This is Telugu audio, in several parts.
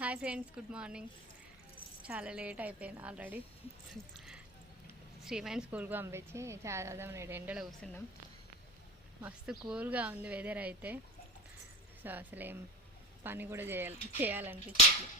Hi friends, good morning. చాలా లేట్ అయిపోయింది ఆల్రెడీ. శ్రీమైన్ స్కూల్కి పంపించి చాలా ఎండలో కూర్చున్నాం. మస్తు కూల్గా ఉంది వెదర్ అయితే. సో అసలు ఏం పని కూడా చేయాలనిపించట్లేదు.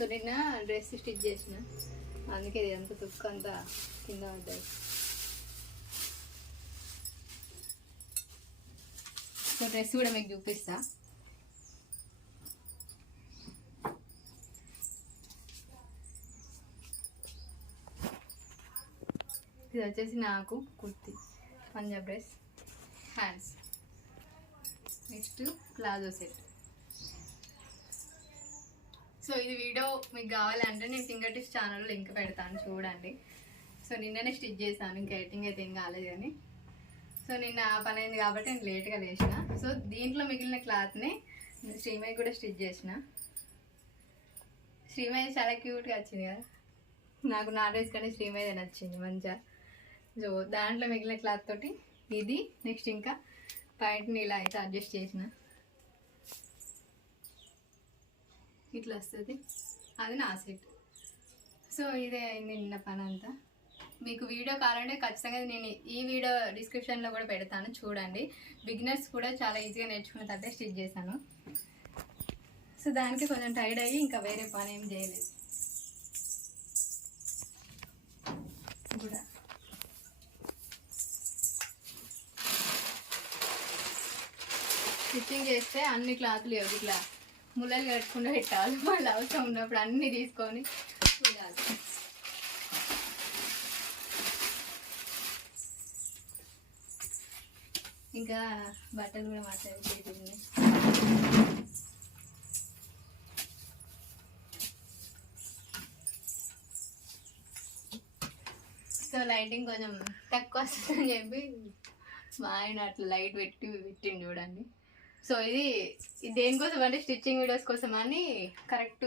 సో నిన్న డ్రెస్ స్టిచ్ చేసిన, అందుకే ఇది అంత తుక్కు అంతా కింద పడ్డది. సో డ్రెస్ కూడా మీకు చూపిస్తా. ఇది వచ్చేసి నాకు kurti, Punjab dress, hands, next palazzo set. So ఇది వీడియో మీకు కావాలంటే నేను ఫింగర్ టిప్స్ ఛానల్లో లింక్ పెడతాను, చూడండి. సో నిన్ననే స్టిచ్ చేశాను, ఇంకా ఎడిటింగ్ అయితే ఏం కాలేదు కానీ. సో నిన్న పని అయింది కాబట్టి నేను లేట్గా లేచిన. సో దీంట్లో మిగిలిన క్లాత్ని శ్రీమయ్య కూడా స్టిచ్ చేసిన. శ్రీమయ్య చాలా క్యూట్గా వచ్చింది కదా, నాకు నా డ్రెస్ కానీ శ్రీమయ్య నచ్చింది మంచిగా. సో దాంట్లో మిగిలిన క్లాత్ తోటి ఇది, నెక్స్ట్ ఇంకా ప్యాంట్ని ఇలా అయితే అడ్జస్ట్ చేసిన. ఇట్లా వస్తుంది, అది నా సెట్. సో ఇదే అయింది నిన్న పని అంతా. మీకు వీడియో కావాలంటే ఖచ్చితంగా నేను ఈ వీడియో డిస్క్రిప్షన్లో కూడా పెడతాను, చూడండి. బిగినర్స్ కూడా చాలా ఈజీగా నేర్చుకునేటట్టే స్టిచ్ చేశాను. సో దానికి కొంచెం టైర్డ్ అయ్యి ఇంకా వేరే పని ఏం చేయలేదు కూడా. స్టిచ్చింగ్ చేస్తే అన్ని క్లాతులు ఇట్లా ముళ్ళలు కట్టుకుండా పెట్టాలి, మళ్ళీ అవసరం ఉన్నప్పుడు అన్నీ తీసుకొని చూడాలి. ఇంకా బట్టలు కూడా మాట్లాడేది. సో లైటింగ్ కొంచెం తక్కువ వస్తుందని చెప్పి మా ఆయన అట్లా లైట్ పెట్టిండు చూడండి. సో ఇది దేనికోసం అంటే స్టిచ్చింగ్ వీడియోస్ కోసం అని కరెక్ట్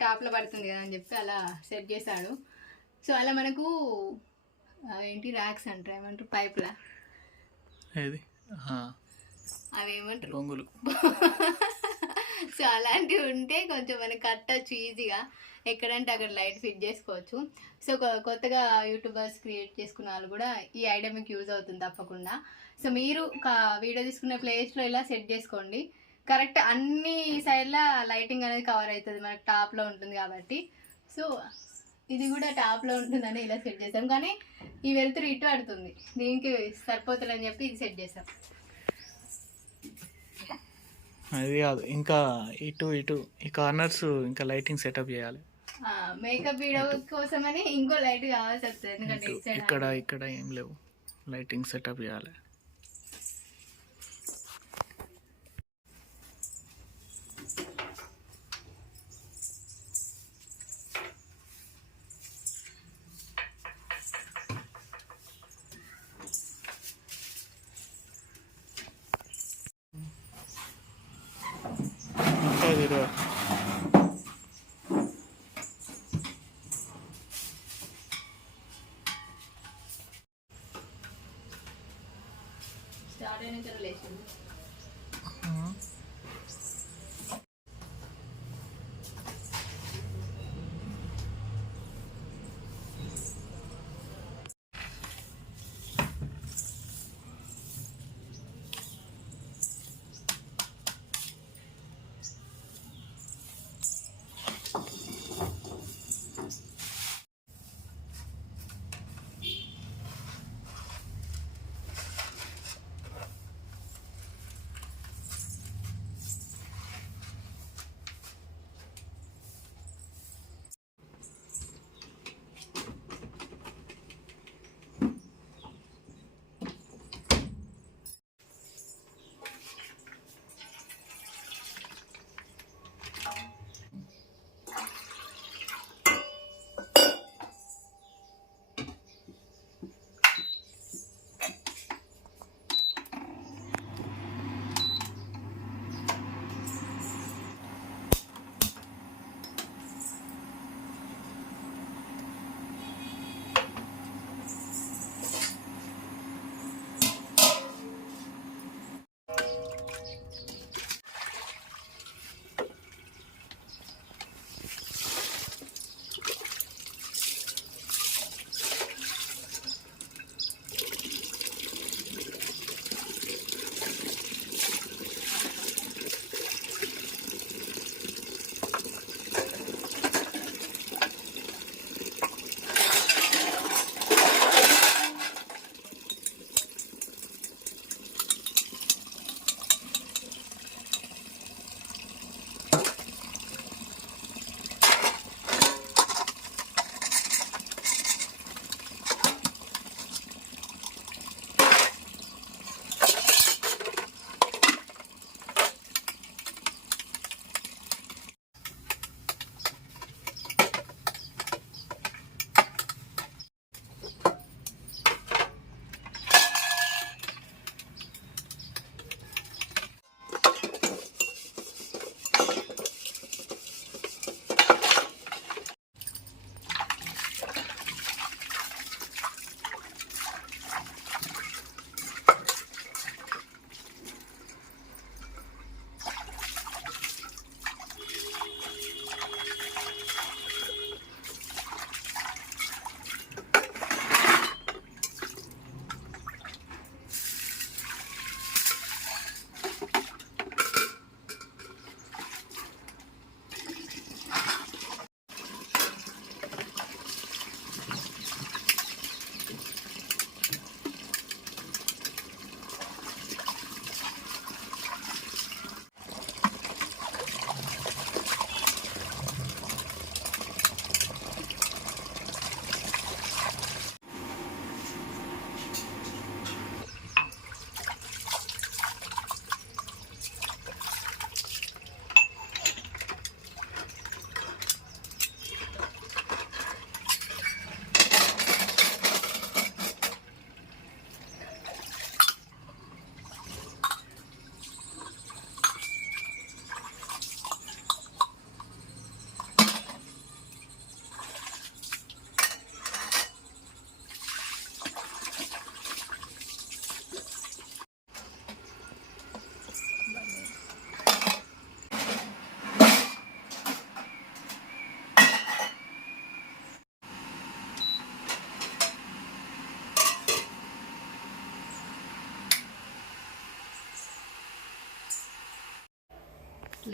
టాప్లో పడుతుంది కదా అని చెప్పి అలా సెట్ చేశాడు. సో అలా మనకు ఏంటి ర్యాక్స్ అంటారు, ఏమంటారు, పైపులా అవి ఏమంటారు, బొంగులు. సో అలాంటివి ఉంటే కొంచెం మనకి కట్టచ్చు ఈజీగా, ఎక్కడంటే అక్కడ లైట్ ఫిట్ చేసుకోవచ్చు. సో కొత్తగా యూట్యూబర్స్ క్రియేట్ చేసుకున్న వాళ్ళు కూడా ఈ ఐడియా మీకు యూజ్ అవుతుంది తప్పకుండా. సో మీరు వీడియో తీసుకున్న ప్లేస్లో ఇలా సెట్ చేసుకోండి, కరెక్ట్ అన్ని సైడ్ల లైటింగ్ అనేది కవర్ అవుతుంది, మనకు టాప్లో ఉంటుంది కాబట్టి. సో ఇది కూడా టాప్లో ఉంటుందని ఇలా సెట్ చేసాం, కానీ ఈ వెళ్తురు ఇటు పడుతుంది, దీనికి సరిపోతుందని చెప్పి ఇది సెట్ చేసాం. అది కాదు, ఇంకా ఇటు ఈ కార్నర్స్ ఇంకా లైటింగ్ సెటప్ చేయాలి. మేకప్ వీడియో కోసమని ఇంకో లైట్ కావాల్సి వస్తుంది, ఎందుకంటే ఇక్కడ ఏం లేవు, లైటింగ్ సెటప్ చేయాలి. స్టార్ట్ అయిన లేచింది.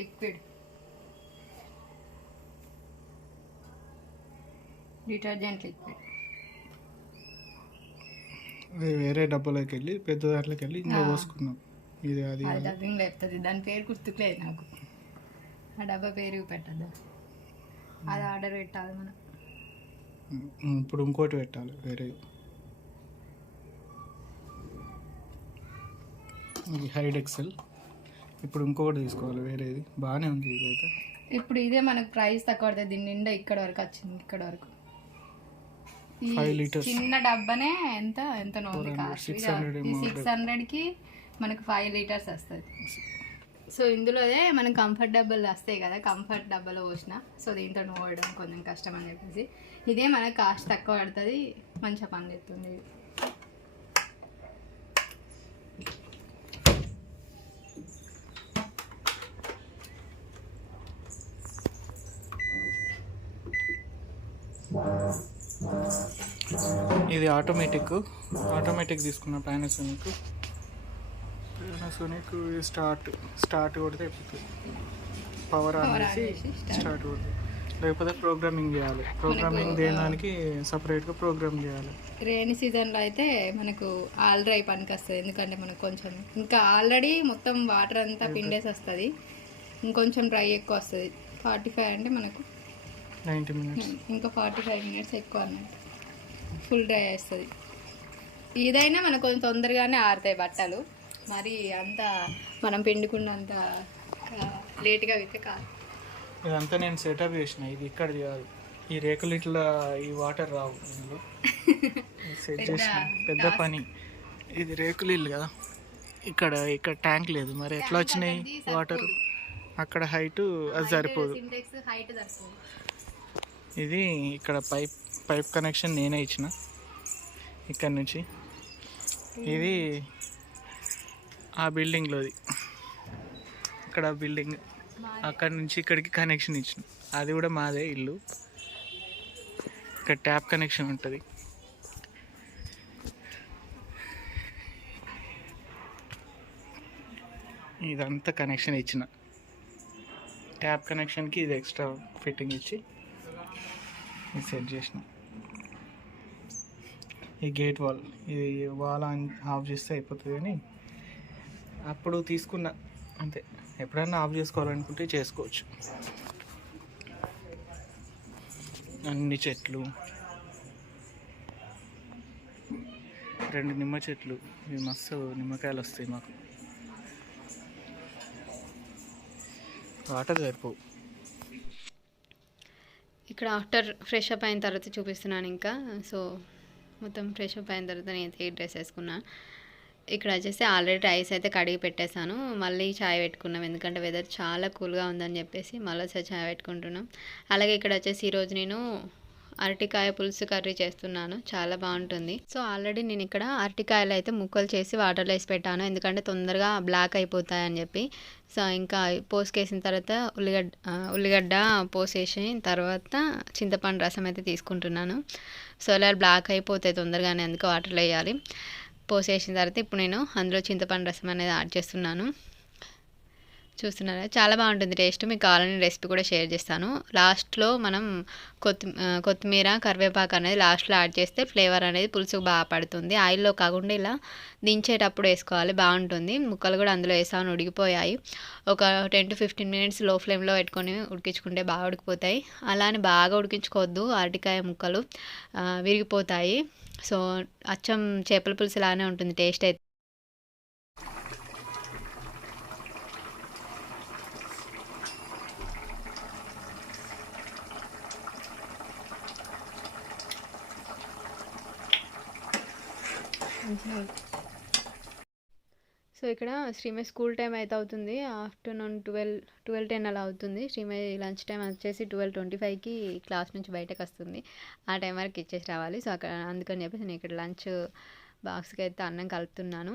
Liquid detergent liquid. అది వేరే డబ్బాలోకి వెళ్ళి పెద్ద దాంట్లోకి వెళ్ళి ఇంకా పోసుకున్నాం. ఇది అది అది డబ్బింగ్ లేపుతుంది, దాని పేరు గుర్తుకులేదు నాకు. ఆ డబ్బా పేరు పెట్టద్దు, అది ఆర్డర్ పెట్టాలి మనం. ఇప్పుడు ఇంకోటి పెట్టాలి వేరే. ఇది హైడ్ ఎక్సెల్. ఇప్పుడు ఇంకొకటి తీసుకోవాలి వేరేది. బాగానే ఉంది ఇదైతే. ఇప్పుడు ఇదే మనకు ప్రైస్ తక్కువ పడుతుంది. దీని నిండా ఇక్కడ వరకు వచ్చింది, ఇక్కడ వరకు. 5 లీటర్స్ చిన్న డబ్బానే ఎంత నోంది కాస్ట్. 600కి మనకు 5 లీటర్స్ వస్తుంది. సో ఇందులోనే మనం కంఫర్ట్ డబ్బాలు వస్తాయి కదా, కంఫర్ట్ డబ్బాలో పోసిన. సో దీంతో నోవడం కొంచెం కష్టం అని చెప్పేసి ఇదే మనకు కాస్ట్ తక్కువ పడుతుంది, మంచిగా పని చేస్తుంది ఇది. ఇది ఆటోమేటిక్ తీసుకున్న పానాసోనిక్ స్టార్ట్ కొడితే అయిపోతుంది. పవర్ అనేసి స్టార్ట్ కొడితే, లేకపోతే ప్రోగ్రామింగ్ చేయాలి. ప్రోగ్రామింగ్ దేనికి సపరేట్గా ప్రోగ్రామ్ చేయాలి. రైనీ సీజన్లో అయితే మనకు ఆల్ డ్రై పనికి వస్తుంది, ఎందుకంటే మనకు కొంచెం ఇంకా ఆల్రెడీ మొత్తం వాటర్ అంతా పిండేసి వస్తుంది, ఇంకొంచెం డ్రై ఎక్కువ వస్తుంది. 45 అంటే మనకు 90 మినిట్స్, ఇంకా 45 మినిట్స్ ఎక్కువ అన్నట్టు ఫుల్ డ్రై వేస్తుంది. ఏదైనా మనకు కొంచెం తొందరగానే ఆరుతాయి బట్టలు, మరి అంత మనం పిండుకున్నంత లేట్గా అయితే కాదు. ఇదంతా నేను సెటప్ చేసిన. ఇది ఇక్కడ కాదు, ఈ రేకులు ఇట్లా ఈ వాటర్ రావు ఇందులో. సెట్ చేసిన పెద్ద పని. ఇది రేకులు ఇల్లు కదా, ఇక్కడ ట్యాంక్ లేదు, మరి ఎట్లా వచ్చినాయి వాటర్? అక్కడ హైట్ అది సరిపోదు. ఇది ఇక్కడ పైప్ కనెక్షన్ నేనే ఇచ్చిన ఇక్కడ నుంచి. ఇది ఆ బిల్డింగ్లోది, ఇక్కడ బిల్డింగ్, అక్కడ నుంచి ఇక్కడికి కనెక్షన్ ఇచ్చిన. అది కూడా మాదే ఇల్లు. ఇక్కడ ట్యాప్ కనెక్షన్ ఉంటుంది. ఇదంతా కనెక్షన్ ఇచ్చిన. ట్యాప్ కనెక్షన్కి ఇది ఎక్స్ట్రా ఫిట్టింగ్ ఇచ్చి ఇది సెట్ చేసిన. ఈ గేట్ వాల్, ఇది వాల్ ఆఫ్ చేస్తే అయిపోతుంది, కానీ అప్పుడు తీసుకున్నా అంతే. ఎప్పుడైనా ఆఫ్ చేసుకోవాలనుకుంటే చేసుకోవచ్చు. అన్ని చెట్లు, 2 నిమ్మ చెట్లు, ఇవి మస్తు నిమ్మకాయలు వస్తాయి మాకు. వాటర్ సరిపోవు. ఇక్కడ ఆఫ్టర్ ఫ్రెష్ అప్ అయిన తర్వాత చూపిస్తున్నాను ఇంకా. సో మొత్తం ఫ్రెష్ అప్ అయిన తర్వాత నేను ఏ డ్రెస్ వేసుకున్నా. ఇక్కడ వచ్చేసి ఆల్రెడీ రైస్ అయితే కడిగి పెట్టేశాను, మళ్ళీ చాయ్ పెట్టుకున్నాం, ఎందుకంటే వెదర్ చాలా కూల్గా ఉందని చెప్పేసి మళ్ళీ చాయ్ పెట్టుకుంటున్నాం. అలాగే ఇక్కడ వచ్చేసి ఈరోజు నేను అరటికాయ పులుసు కర్రీ చేస్తున్నాను, చాలా బాగుంటుంది. సో ఆల్రెడీ నేను ఇక్కడ అరటికాయలు అయితే ముక్కలు చేసి వాటర్లో వేసి పెట్టాను, ఎందుకంటే తొందరగా బ్లాక్ అయిపోతాయని చెప్పి. సో ఇంకా పోసుకేసిన తర్వాత ఉల్లిగడ్డ పోసేసిన తర్వాత చింతపండు రసం అయితే తీసుకుంటున్నాను. సో అలా బ్లాక్ అయిపోతాయి తొందరగానే, అందుకే వాటర్లో వేయాలి. పోసేసిన తర్వాత ఇప్పుడు నేను అందులో చింతపండు రసం అనేది యాడ్ చేస్తున్నాను. చూస్తున్నారా, చాలా బాగుంటుంది టేస్ట్. మీకు కావాలని రెసిపీ కూడా షేర్ చేస్తాను. లాస్ట్లో మనం కొత్తిమీర కరివేపాకు అనేది లాస్ట్లో యాడ్ చేస్తే ఫ్లేవర్ అనేది పులుసుకు బాగా పడుతుంది. ఆయిల్లో కాకుండా ఇలా దించేటప్పుడు వేసుకోవాలి, బాగుంటుంది. ముక్కలు కూడా అందులో వేసాను, ఉడికిపోయాయి. ఒక 10 to 15 మినిట్స్ లో ఫ్లేమ్లో పెట్టుకొని ఉడికించుకుంటే బాగా ఉడికిపోతాయి. అలానే బాగా ఉడికించుకోవద్దు, అరటికాయ ముక్కలు విరిగిపోతాయి. సో అచ్చం చేపల పులుసు లానే ఉంటుంది టేస్ట్ అయితే. సో ఇక్కడ శ్రీమతి స్కూల్ టైం అయితే అవుతుంది, ఆఫ్టర్నూన్ 12:10 అలా అవుతుంది. శ్రీమతి లంచ్ టైం వచ్చేసి 12:25కి క్లాస్ నుంచి బయటకు వస్తుంది. ఆ టైం వరకు ఇచ్చేసి రావాలి. సో అక్కడ అందుకని చెప్పేసి నేను ఇక్కడ లంచ్ బాక్స్కి అయితే అన్నం కలుపుతున్నాను.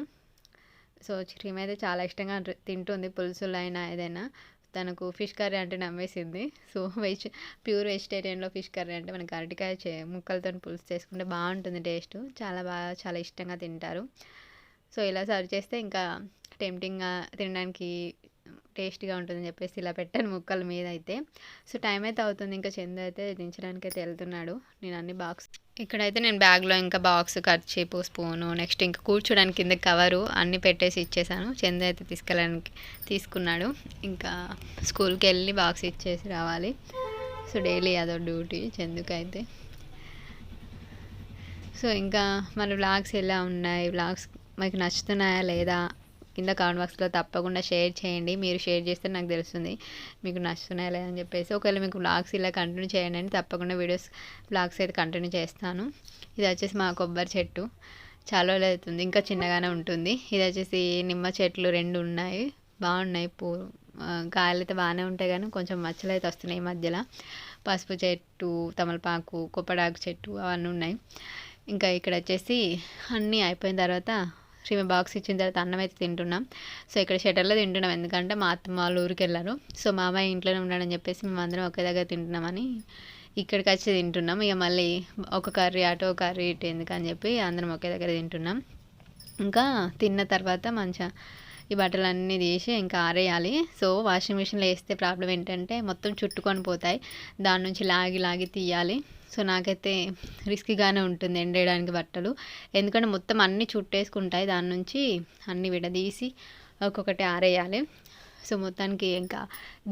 సో శ్రీమతి అయితే చాలా ఇష్టంగా తింటుంది పులుసులు అయినా ఏదైనా. తనకు ఫిష్ కర్రీ అంటే నమ్మేసింది. సో ప్యూర్ వెజిటేరియన్లో ఫిష్ కర్రీ అంటే మనకి అరటికాయ ముక్కలతో పులుసు చేసుకుంటే బాగుంటుంది టేస్ట్, చాలా ఇష్టంగా తింటారు. సో ఇలా సర్వ్ చేస్తే ఇంకా టెంప్టింగ్గా తినడానికి టేస్ట్గా ఉంటుందని చెప్పేసి ఇలా పెట్టాను ముక్కల మీద అయితే. సో టైం అయితే అవుతుంది, ఇంకా చందు అయితే దించడానికి అయితే వెళ్తున్నాడు. నేను అన్ని బాక్స్ ఇక్కడైతే నేను బ్యాగ్లో ఇంకా బాక్స్, కర్చీపు, స్పూను, నెక్స్ట్ ఇంకా కూర్చోడానికి కింద కవరు అన్నీ పెట్టేసి ఇచ్చేసాను. చందు అయితే తీసుకున్నాడు. ఇంకా స్కూల్కి వెళ్ళి బాక్స్ ఇచ్చేసి రావాలి. సో డైలీ అదో డ్యూటీ చందుకు అయితే. సో ఇంకా మన వ్లాగ్స్ ఎలా ఉన్నాయి, వ్లాగ్స్ మీకు నచ్చుతున్నాయా లేదా కింద కామెంట్ బాక్స్లో తప్పకుండా షేర్ చేయండి. మీరు షేర్ చేస్తే నాకు తెలుస్తుంది మీకు నచ్చుతున్నాయా లేదని చెప్పేసి. ఒకవేళ మీకు వ్లాగ్స్ ఇలా కంటిన్యూ చేయండి అని తప్పకుండా వ్లాగ్స్ అయితే కంటిన్యూ చేస్తాను. ఇది వచ్చేసి మా కొబ్బరి చెట్టు, చాలా రోజులు అవుతుంది, ఇంకా చిన్నగానే ఉంటుంది. ఇది వచ్చేసి నిమ్మ చెట్లు 2 ఉన్నాయి, బాగున్నాయి. కాయలు అయితే బాగానే ఉంటాయి కానీ కొంచెం మచ్చలు అయితే వస్తున్నాయి ఈ మధ్యలో. పసుపు చెట్టు, తమలపాకు, కొప్పడాకు చెట్టు అవన్నీ ఉన్నాయి. ఇంకా ఇక్కడ వచ్చేసి అన్నీ అయిపోయిన తర్వాత శ్రీమ బాక్స్ ఇచ్చిన తర్వాత అన్నం అయితే తింటున్నాం. సో ఇక్కడ షటర్లో తింటున్నాం, ఎందుకంటే మా అత్తమ్మ వాళ్ళు ఊరికి వెళ్ళారు. సో మామయ్య ఇంట్లోనే ఉన్నాడని చెప్పేసి మేమందరం ఒకే దగ్గర తింటున్నామని ఇక్కడికి వచ్చి తింటున్నాం. ఇక మళ్ళీ ఒక కర్రీ అటు ఒక కర్రీ ఇటు ఎందుకని చెప్పి అందరం ఒకే దగ్గర తింటున్నాం. ఇంకా తిన్న తర్వాత మంచిగా ఈ బట్టలన్నీ తీసి ఇంకా ఆరేయాలి. సో వాషింగ్ మిషన్లో వేస్తే ప్రాబ్లం ఏంటంటే మొత్తం చుట్టుకొని పోతాయి, దాని నుంచి లాగి తీయాలి. సో నాకైతే రిస్కీగానే ఉంటుంది ఎండేయడానికి బట్టలు, ఎందుకంటే మొత్తం అన్నీ చుట్టేసుకుంటాయి, దాని నుంచి అన్నీ విడదీసి ఒక్కొక్కటి ఆరేయాలి. సో మొత్తానికి ఇంకా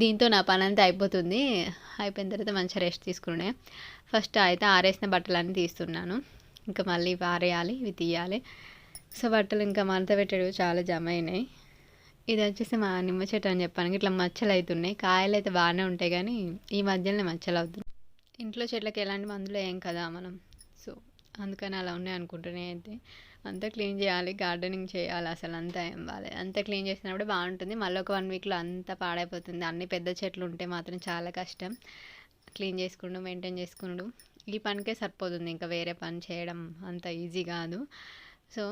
దీంతో నా పని అంతా అయిపోతుంది. అయిపోయిన తర్వాత మంచిగా రెస్ట్ తీసుకునే ఫస్ట్ అయితే ఆరేసిన బట్టలన్నీ తీస్తున్నాను. ఇంకా మళ్ళీ ఇవి ఆరేయాలి, ఇవి తీయాలి. సో బట్టలు ఇంకా మడత పెట్టేవి చాలా జమ అయినాయి. ఇది వచ్చేసి మా నిమ్మ చెట్టు అని చెప్పాను, ఇట్లా మచ్చలు అవుతున్నాయి. కాయలు అయితే బాగానే ఉంటాయి కానీ ఈ మధ్యలోనే మచ్చలు అవుతున్నాయి. ఇంట్లో చెట్లకి ఎలాంటి మందులు వేయం కదా మనం, సో అందుకని అలా ఉన్నాయి అనుకుంటున్నాయి. అయితే అంతా క్లీన్ చేయాలి, గార్డెనింగ్ చేయాలి, అసలు అంతా ఏం బాగాలేదు. అంతా క్లీన్ చేసినప్పుడు బాగుంటుంది, మళ్ళీ ఒక 1 వీక్లో అంతా పాడైపోతుంది. అన్ని పెద్ద చెట్లు ఉంటే మాత్రం చాలా కష్టం క్లీన్ చేసుకుంటూ మెయింటైన్ చేసుకుంటూ. ఈ పనికే సరిపోతుంది, ఇంకా వేరే పని చేయడం అంత ఈజీ కాదు. సో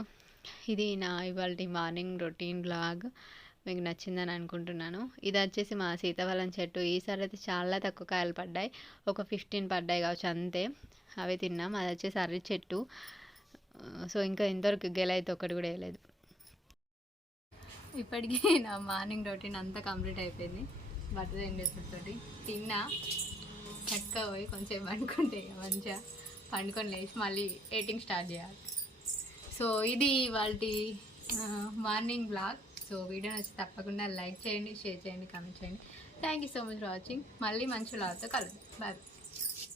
ఇది నా ఇవాళ మార్నింగ్ రొటీన్ బ్లాగ్, మీకు నచ్చిందని అనుకుంటున్నాను. ఇది వచ్చేసి మా సీతాఫలం చెట్టు. ఈసారి అయితే చాలా తక్కువ కాయలు పడ్డాయి, ఒక 15 పడ్డాయి కావచ్చు అంతే, అవి తిన్నాం. అది వచ్చేసి అరటి చెట్టు. సో ఇంకా ఇంతవరకు గెల అయితే ఒకటి కూడా వేయలేదు. ఇప్పటికీ నా మార్నింగ్ రొటీన్ అంతా కంప్లీట్ అయిపోయింది. బట్టలు ఎండేసుతోటి తిన్నా, చక్కగా పోయి కొంచెం పండుకుంటే మంచిగా పండుకొని లేచి మళ్ళీ ఎడిటింగ్ స్టార్ట్ చేయాలి. సో ఇది వాళ్ళ మార్నింగ్ బ్లాగ్. సో వీడియో నచ్చి తప్పకుండా లైక్ చేయండి, షేర్ చేయండి, కామెంట్ చేయండి. Thank you so much for watching. మళ్ళీ మంచి బ్లాగ్తో కలుద్దాం. బాయ్.